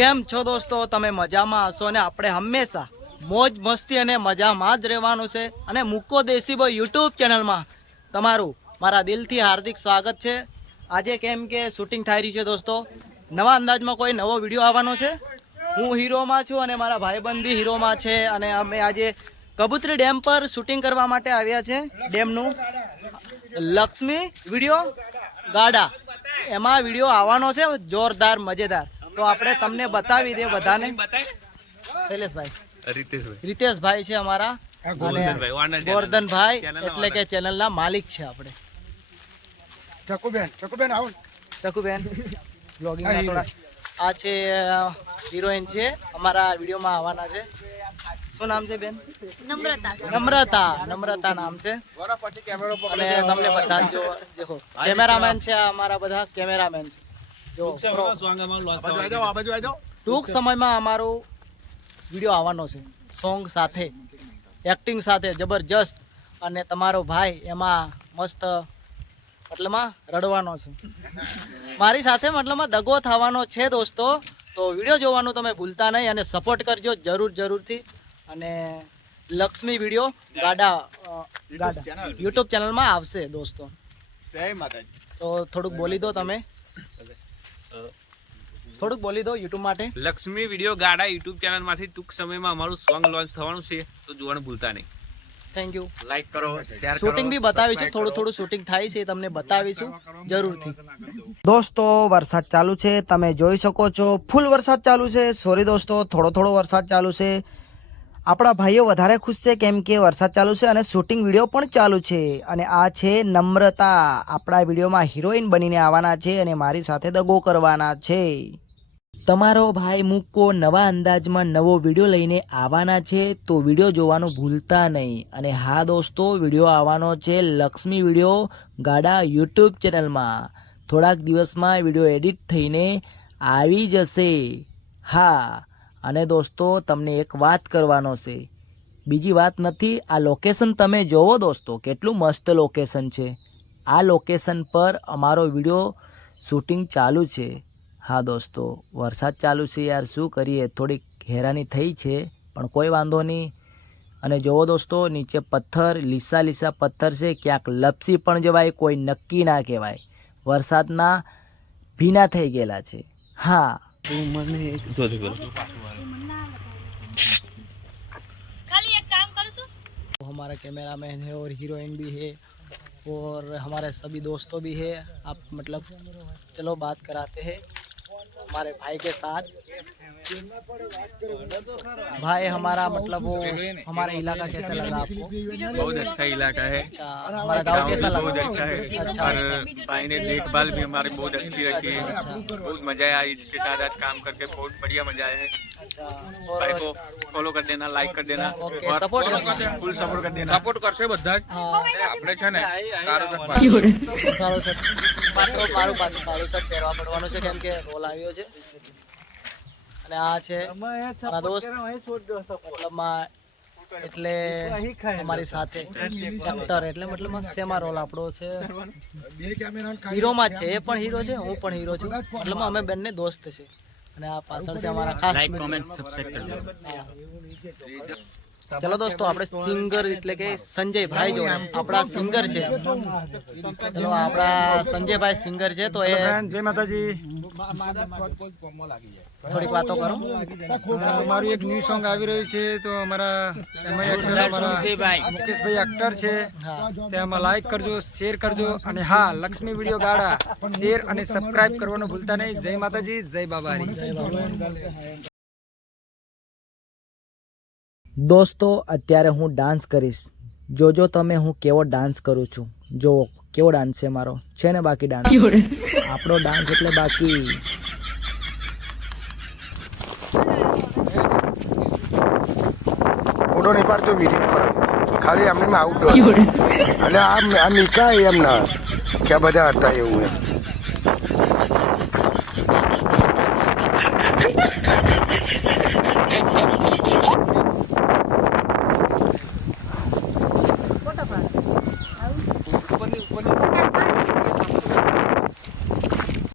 કેમ છો દોસ્તો? તમે મજામાં હશો ને આપણે હંમેશા મોજ મસ્તી અને મજામાં જ રહેવાનું છે. અને મૂકો દેશી બોય યુટ્યુબ ચેનલમાં તમારું મારા દિલથી હાર્દિક સ્વાગત છે. આજે કેમ કે શૂટિંગ થઈ રહ્યું છે દોસ્તો, નવા અંદાજમાં કોઈ નવો વિડીયો આવવાનો છે. હું હીરોમાં છું અને મારા ભાઈબંધ બી હીરોમાં છે. અને અમે આજે કબૂતરી ડેમ પર શૂટિંગ કરવા માટે આવ્યા છે. ડેમનું લક્ષ્મી વિડીયો ગાડા એમાં વિડીયો આવવાનો છે, જોરદાર મજેદાર. તો આપણે તમને બતાવી દે બધાને. શૈલેષભાઈ, રીતેશભાઈ છે અમારા, અને ગોરધનભાઈ એટલે કે ચેનલના માલિક છે આપણે. ચકુબેન બ્લોગિંગના થોડા આ છે હિરોઈન છે, અમારા વિડીયોમાં આવવાના છે. શું નામ છે બેન? નમ્રતા નામ છે. અને તમને બધા જો દેખો કેમેરામેન છે, અમારા બધા કેમેરામેન છે. ટૂંક સમયમાં અમારો વિડીયો આવવાનો છે, સોંગ સાથે, એક્ટિંગ સાથે જબરજસ્ત. અને તમારો ભાઈ એમાં મસ્ત મતલબમાં રડવાનો છે, મારી સાથે મતલબમાં દગો થવાનો છે દોસ્તો. તો વિડીયો જોવાનું તમે ભૂલતા નહીં અને સપોર્ટ કરજો જરૂરથી. અને લક્ષ્મી વિડીયો ગાડા યુટ્યુબ ચેનલમાં આવશે દોસ્તો. જય માતાજી. તો થોડુંક બોલી દો તમે, થોડુંક બોલી દો યુટ્યુબ માટે. લક્ષ્મી વિડીયો ગાડા યુટ્યુબ ચેનલ માંથી ટૂંક સમયમાં અમારું સોંગ લોન્ચ થવાનું છે, તો જોવાનું ભૂલતા નહીં. Thank you. લાઈક કરો, શેર કરો. શૂટિંગ બી બતાવીશું, થોડું શૂટિંગ થાય છે તમને બતાવીશું જરૂરથી. દોસ્તો વરસાદ ચાલુ છે, તમે જોઈ શકો છો, ફૂલ વરસાદ ચાલુ છે. સોરી દોસ્તો, થોડો વરસાદ ચાલુ છે. આપણા ભાઈઓ વધારે ખુશ છે કેમ કે વરસાદ ચાલુ છે અને શૂટિંગ વિડીયો પણ ચાલુ છે. અને આ છે નમ્રતા, આપણા વિડીયોમાં હિરોઈન બનીને આવવાના છે અને મારી સાથે દગો કરવાના છે. તમારો ભાઈ મૂકો નવા અંદાજમાં નવો વિડીયો લઈને આવવાના છે, તો વિડીયો જોવાનું ભૂલતા નહીં. અને હા દોસ્તો, વિડીયો આવવાનો છે લક્ષ્મી વિડીયો ગાડા યુટ્યુબ ચેનલમાં. થોડાક દિવસમાં વિડીયો એડિટ થઈને આવી જશે. હા, અને દોસ્તો તમને એક વાત કરવાનો છે, બીજી વાત નથી. આ લોકેશન તમે જોવો દોસ્તો, કેટલું મસ્ત લોકેશન છે. આ લોકેશન પર અમારો વિડીયો શૂટિંગ ચાલુ છે. હા દોસ્તો, વરસાદ ચાલુ છે યાર, શું કરીએ, થોડીક હેરાની થઈ છે, પણ કોઈ વાંધો નહીં. અને જોવો દોસ્તો, નીચે પથ્થર, લીસા પથ્થર છે, ક્યાંક લપસી પણ જવાય, કોઈ નક્કી ના કહેવાય. વરસાદના ભીના થઈ ગયેલા છે. હા, हमारा कैमरामैन है और हीरोइन भी है और हमारे सभी दोस्तों भी है. आप मतलब चलो बात कराते हैं हमारे भाई के साथ. भाई हमारा मतलब वो हमारा इलाका कैसा लगा आपको? बहुत अच्छा इलाका है. अच्छा, हमारा गांव कैसा लगा? बहुत अच्छा है. अच्छा, और भाई ने देखभाल भी हमारी बहुत अच्छी रखी है. बहुत मजा आया इसके साथ आज काम करके, बहुत बढ़िया मजा आया है. अच्छा, भाई को फॉलो कर देना, लाइक कर देना, ओके, और सपोर्ट follow कर देना. फुल सपोर्ट कर देना. सपोर्ट करશે બધા જ. આપણે છે ને કાળો શર્ટ કાળો શર્ટ પહેરવા પડવાનો છે કેમ કે રોલ આવ્યો છે. અને આ છે મારા દોસ્ત, મતલબમાં એટલે અમારી સાથે એક્ટર, એટલે મતલબમાં શેમાં રોલ આપણો છે, હીરોમાં છે. એ પણ હીરો છે, હું પણ હીરો છું, મતલબ અમે બંને દોસ્ત છે. અને આ પાછળ છે અમારા ખાસ. લાઈક, કોમેન્ટ, સબસ્ક્રાઇબ કરજો. ચલો દોસ્તો, આપણે સિંગર એટલે કે સંજયભાઈ જો આપણા સિંગર છે. ચલો, આપણા સંજયભાઈ સિંગર છે, તો એ જય માતાજી. થોડીક વાતો કરો. અમારું એક ન્યૂ સોંગ આવી રહ્યું છે, તો અમારા એમાં એક્ટર અમારા મુકેશભાઈ એક્ટર છે. તેમાં લાઈક કરજો, શેર કરજો. અને હા, લક્ષ્મી વિડીયો ગાડા શેર અને સબસ્ક્રાઇબ કરવાનું ભૂલતા નહીં. જય માતાજી, જય બાબારી. દોસ્તો, અત્યારે હું ડાન્સ કરીશ, જોજો તમે હું કેવો ડાન્સ કરું છું. જો કેવો ડાન્સ છે મારો, છે ને બાકી ડાન્સ, આપણો ડાન્સ એટલે બાકી. ફોટો નહીં પાડતો, વિડીયો પર ખાલી એમને આઉટડોર. એટલે આ મીકા એમના કે બધા હતા એવું એમ.